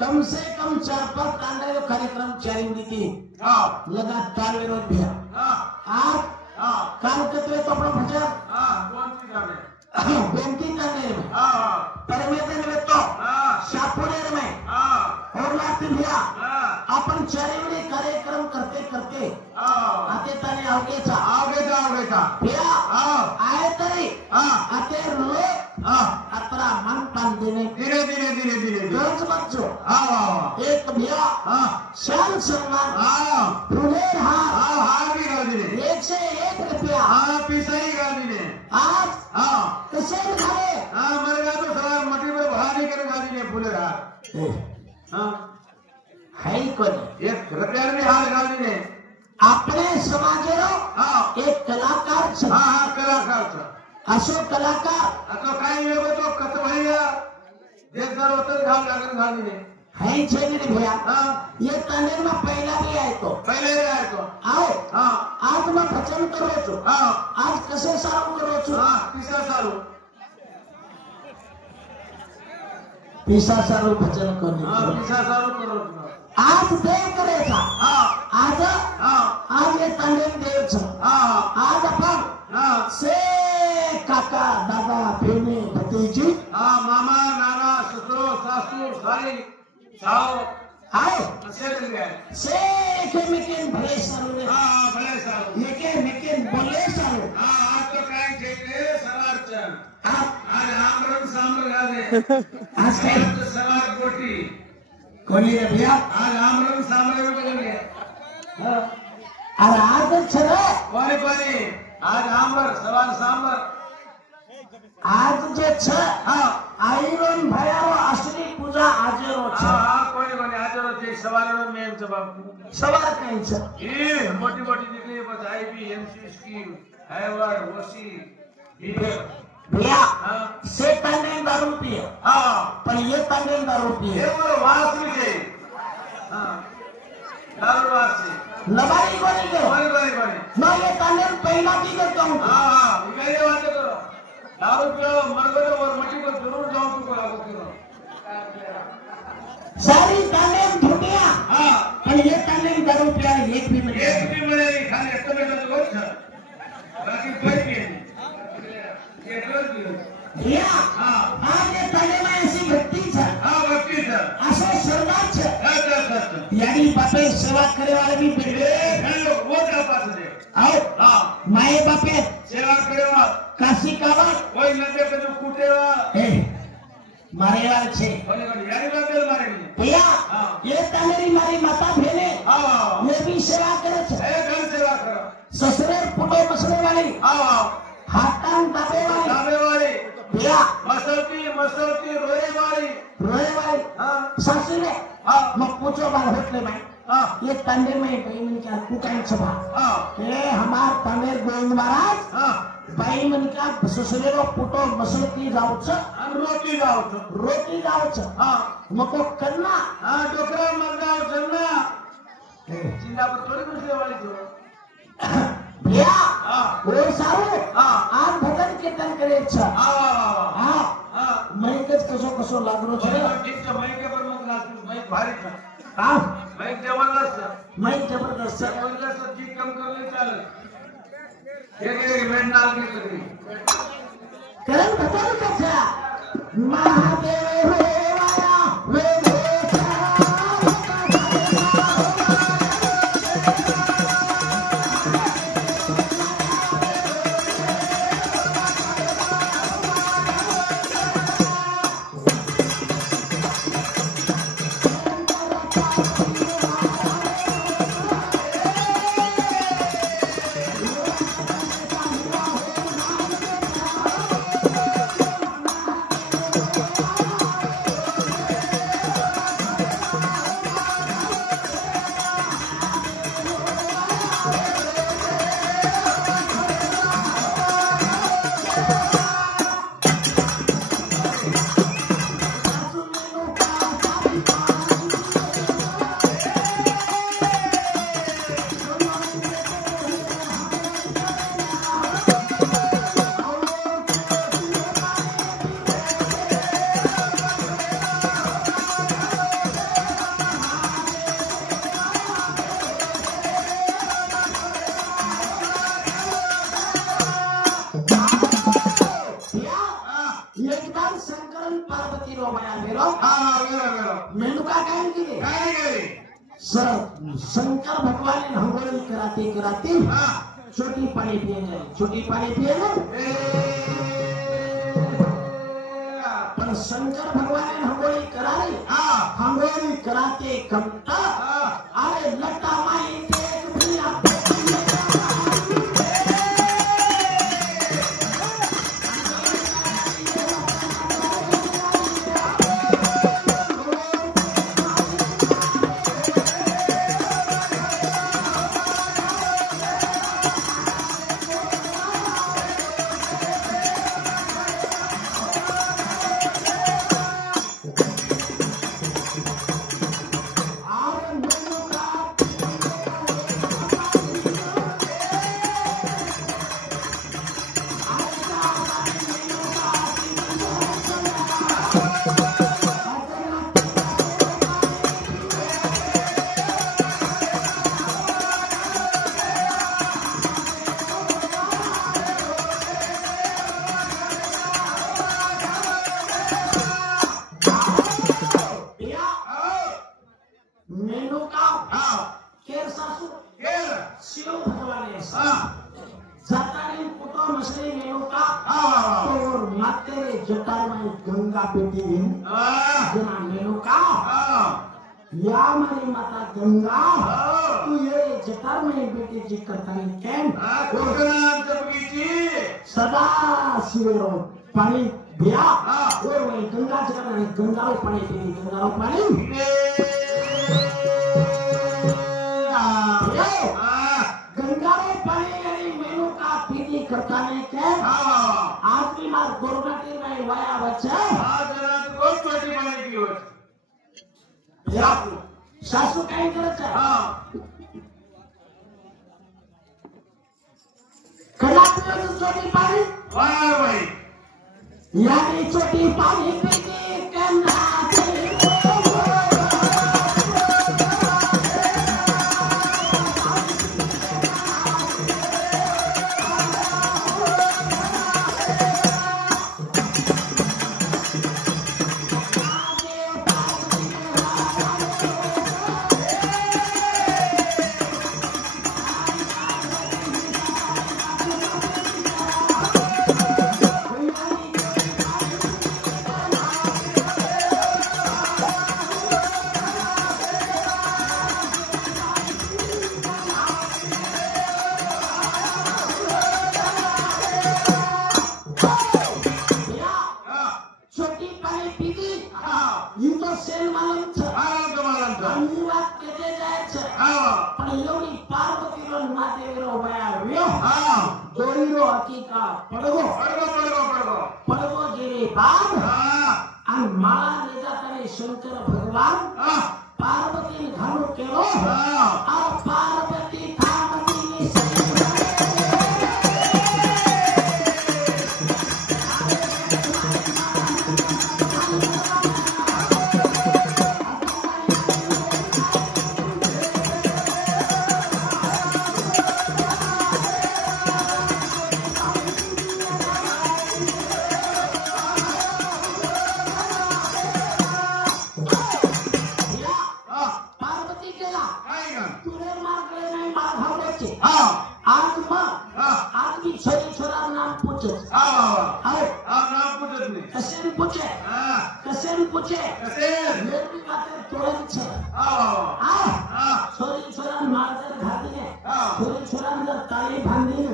कम से कम 4-5 तांडा कार्यक्रम चलेंगे की लगातार विरोध भी आप काल कतरे तो अपना भजन बेनती तांडे में परमेदन में तो शापुरेर में और लाती भैया अपन चरिवरी कार्यक्रम करते करते आते ताने आवगे था भैया आए तरी आते लो अतरा मन तन धीरे धीरे गंज बच्चो एक भैया शान सम्मान फुलेर हार भी गादी ने 101 रुपया पिसाई गादी ने आज कैसे घरे मरेगा तो सारा मटी में भारी कर गादी ने फुलेर हार है कोण एक रुपया में हार गादी ने अपने समाजेरो एक कलाकार कलाकार असो कलाकार तो काय वेगो तो कत भैया जे सर्वत्र घाल लागन घाली ने है छे ने भैया ये तने में पहले भी आए तो आओ आज मैं भजन करो छु आज कसे सारू करो छु पिसा सारू भजन करने करो आज देव करे था आज ये तने देव छ आज अपन से काका दादा बहने भतीजी मामा नाना ससुर सासू सारी साओ आओ से के मिकिन भले सारू ने भले सारू ये के मिकिन बोले सारू आज तो काय छे सवार चन आज आमरम सामर गावे आज के सवार कोटी कोली रे भैया आज आमरम सामर में बदल गया अरे आज छरे कोनी आज आमर सवार सामर आज जे छ आईरोन भयारो असली पूजा आजेरो छ कोणी आजेरो जे सवारनो मेन छ बाबू सवार काई छ ए मोटी दिखली बस आईबी एमसी स्कीम हैवर वसी भैया से तने दारू पिए पर ये तने दारू पिए ये वो वास में छे दारू वास से लबारी कोनी के कोनी ना ये तने पहला भी करता हूं ये बात करो दारू पियो मरगो और मटी को जरूर जाऊं तुमको लागू करो सारी तालीम झूठिया पर ये तालीम दारू पिया एक भी मिले खाली एस्टिमेट तो कुछ बाकी कोई भी नहीं ये कर दियो भैया आज ये तालीम ऐसी भक्ति छ भक्ति छ असो सरदार छ यानी बापे सेवा करे वाले भी बिगड़े वो क्या पास दे आओ माए बापे सेवा करेवा काशी कावा कोई नदे पे जो कूटेवा मारेवा छे कोनी यारी बात मारे भैया ये तनेरी मारी माता भेने ये भी सेवा करे छे घर सेवा करो ससुरे पुटो मसले वाली हाथान दाबे वाली भैया मसलती रोए वाली ससुरे मैं पूछो बार होटले में ये तंदे में बैमन का कुकाई सभा ये हमार तंदेर गोविंद महाराज बैमन का ससुरे रो पुटो मसलती जाऊ छ रोटी जाऊ छ मको करना डोकरा मर जाओ करना चिंता पर थोड़ी कुछ वाली जो भैया वो सारू आज भजन कीर्तन करे छ मैं कसो लागरो छ ठीक छ मैं के प्रमुख राजू मैं भारी छ मैं जबरदस्त जी कम कर ले चल करण भटारी कथा महादेव शंकर भगवान ने हंगोली कराते कराते छोटी पानी पिए गए छोटी पानी पिए गए पर शंकर भगवान ने हंगोली कराई हंगोली कराते कमता अरे लता माई देख भी गंगा बेटी जना मेनका या मारी माता गंगा तू ये जटार में बेटी जी करता है केम सदा शिवेरो पानी दिया और वही गंगा जगह में गंगा पानी पी गंगा पानी गंगा पानी यानी मेनका पीती करता है केम आदमी मार गोरगटी में वाया बच्चा छोटी पानी की सासू काही करत कला छोटी पाणी यानी छोटी पाणी पीती करना शंकर भगवान पार्वती घालू केलो पार्वती आज मी छोरी छोरा नाम पूछे नाम पूछत नहीं कसे भी पूछे ये भी बातें तुरंत छे छोरी छोरा मारकर घाती है छोरी छोरा जर ताली बांधी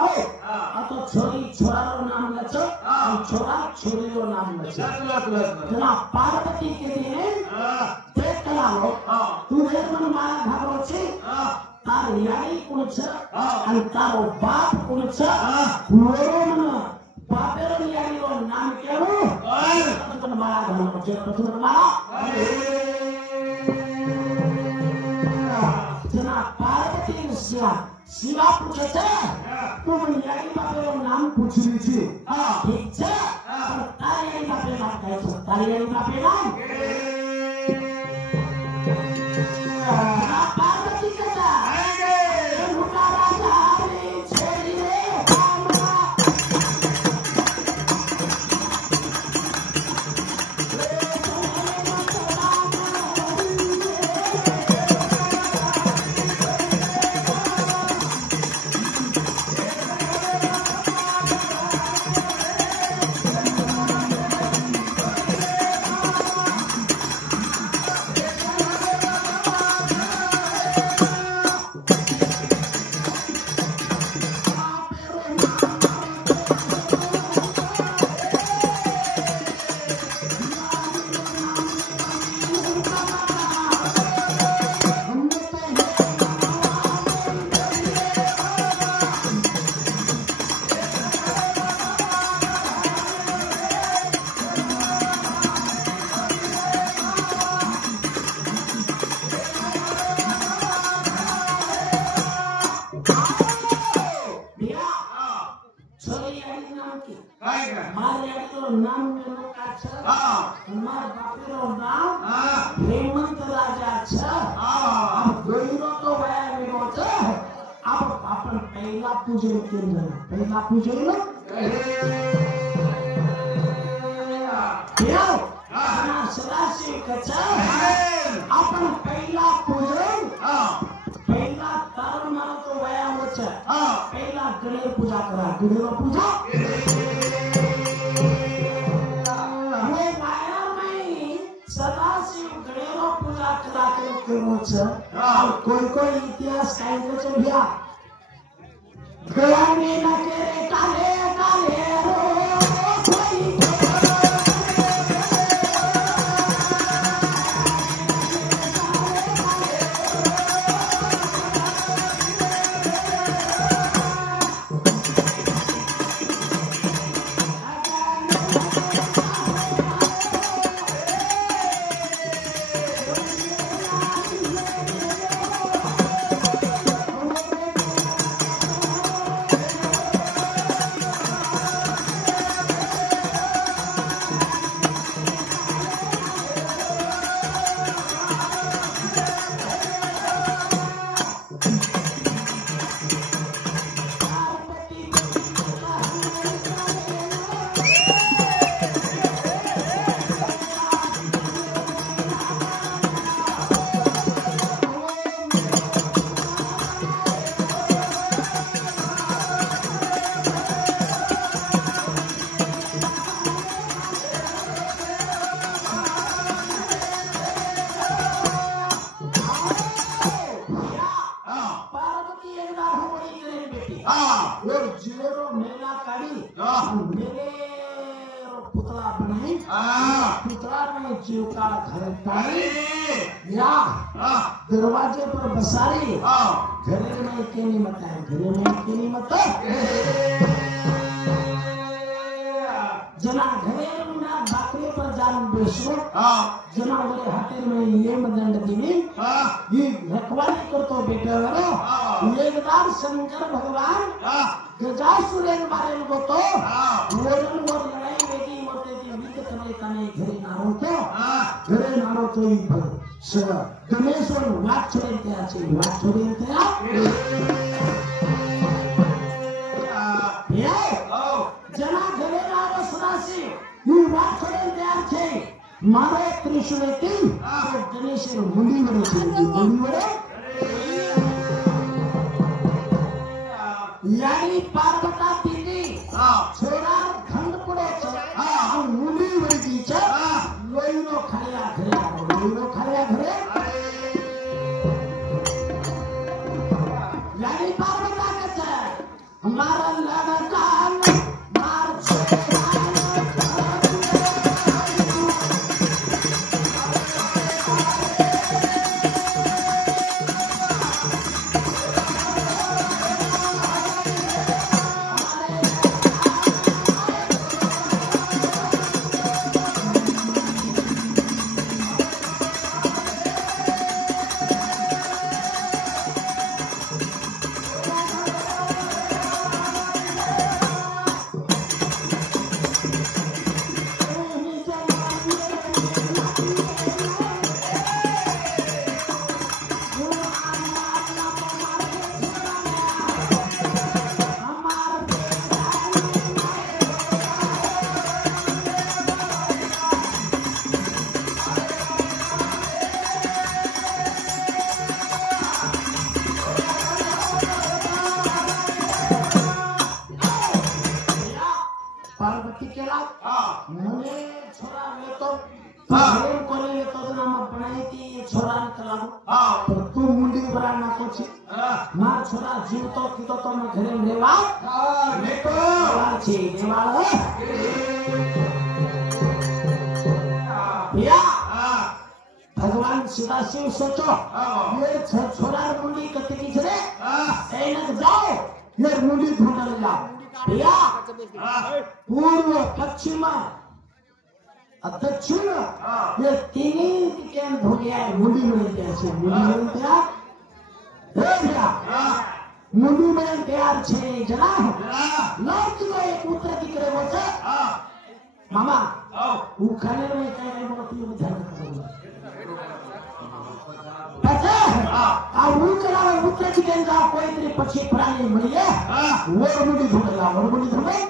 आओ तो छोरी छोरा रो नाम लचो छोरा छोरी रो नाम लचो जना पार्वती के दिन देख कलाओ तू देर मन मारा घाबरो छे तार यारी कोण छ आणि तारो बाप कोण छ मोरो मन बापेरो यारी रो नाम केरो पण मारा घाबरो छे प्रथम मारा जना पार्वती शिवा पूछे छे तू मन यारी बापेरो नाम पूछी छी ठीक छे पर तार यारी बापे नाम काय छ तार यारी बापे नाम हेमंत राजा आपण पहिला पूजन केलं पहिला पूजन सदाशिव कच आपण पहिला पूजन पहिला तारण मारतो व्यायामच पहिला गणेश पूजा करा गणेश पूजा सदाशिव गणेश पूजा करा कोई इतिहास काय भैया गया में न करे काले काले पुतला बनाई पुतला में चिवका घर पाई या दरवाजे पर बसारी घरे में केनी मत है घरे में केनी मत जना घरे में बाकरे पर जान बेसो जना बोले हाथेर में ये मदंड दिनी ये रखवाली करतो बेटा एकदम शंकर भगवान गजासुरेन बारे में तो वरन वर लड़ाई वेगी मोते ती विकत तने तने घरे नारो तो ई सर गणेश्वर वाट छोड़े त्या छे वाट छोड़े त्या ये जना घरे नारो सदासी ई वाट छोड़े त्या छे मारे त्रिशूलेती तो गणेशर मुंडी वरे छे मुंडी वरे यानी पार्वता दिली हा छोरा खंड पुढेच मुली वर्गीच लोईनो खाल्या घरे लोईनो खाल्या घरे यानी पार्वता कच मारा लड़कान मार पार्वती केला मुने छोरा लेतो घरे कोणी लेतो नाम बनायती छोरा कला तर तू मुंडी बरा नको छी मार छोरा जीवतो कितो तो मैं घरे लेवा लेतो छी देवाल या भगवान सदाशिव सोचो ये छोरा मुंडी कते की छरे सैनक जाओ ये मुंडी ढूंढने जाओ या पूर्व पश्चिम दक्षिण ये तीनही ठिकाण धोग्या मुंडी मिळते असे मुंडी मिळून तयार छे जना लौकिक एक उत्तर तिकडे होत मामा उखाणे में काय मोठी ध्यान आ उकला उत्तर ठिकाण जा कोणतरी पक्षी प्राणी मिळले वर मुंडी धोडला वर मुंडी धोडे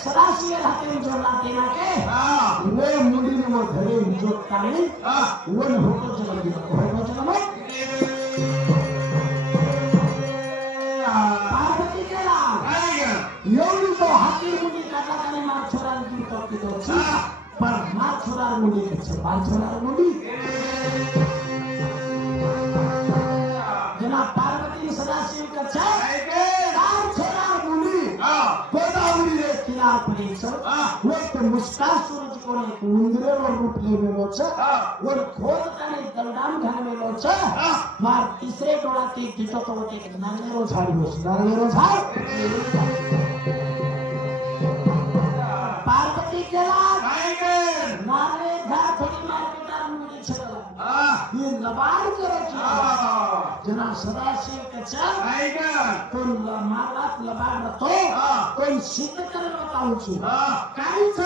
सदाशिव हाते जोडला तेना के वे मुंडी ने वो घरे जोत काढले वन होतो जन्म दिला होतो जन्म पार्वती केला एवढी तो हाती मुंडी काढला त्याने मार छोरांची टोकी दोची पण मार छोरा मुंडी कसे मार छोरा मुंडी जना पार्वती सदाशिव कसे मार छोरा मुंडी गोदावरी रे किनार पडीच वक्त मुस्कान सूरज कोने उंदरे वर रूप लेवेलो छ वर खोद त्याने दंडाम घालवेलो छ मार तिसरे डोळाती तिथं तो एक नांगेरो झाड होस नांगेरो झाड पार्वती केला नारे झाड थोडी मार्केटार मुली छला ये लबाड करायची जना सदाशिव कचा कोण मारलात लबाड तो कोण सिद्ध करल बताऊची काहीच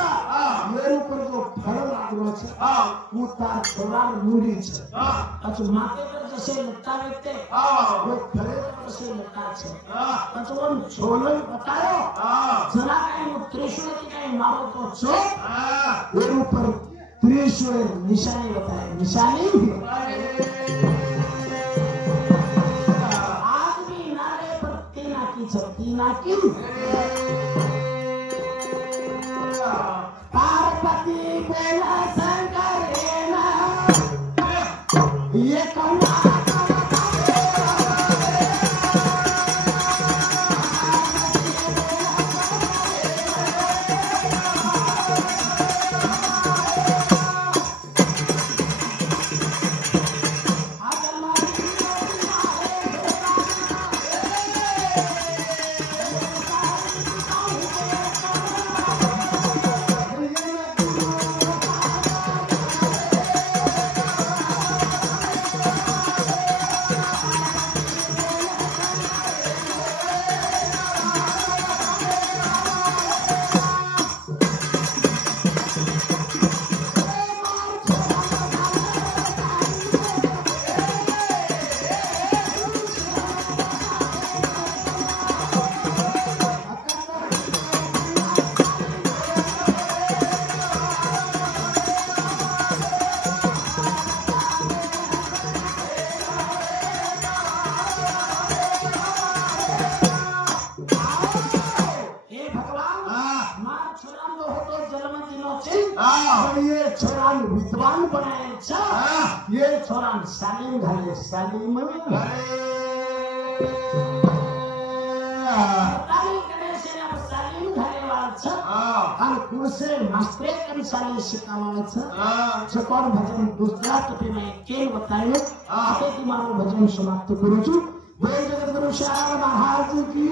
मेरे ऊपर जो फळ लागलो छ उतार छोरा मुली छ अच्छा माथे पर जसे लटका व्यक्ते वो फळे जसे लटका छ अच्छा वो छोलन बतायो जरा काय त्रिशूलती काय मारो तो छो मेरे ऊपर त्रिशूल निशानी बताए निशानी तीना की पार गणपती बोला संकरेना ये कौना ये छोरान विद्वान बनायचा ये छोरान सालीम झाले सालीम सालीम झाले वाचा आणि कुसे मास्टर कमी साली शिकावायचं चकोर भजन दुसरा टपी में केल बतायो आते की मारो भजन समाप्त करू छु जय जगद्गुरु श्याम महाराज की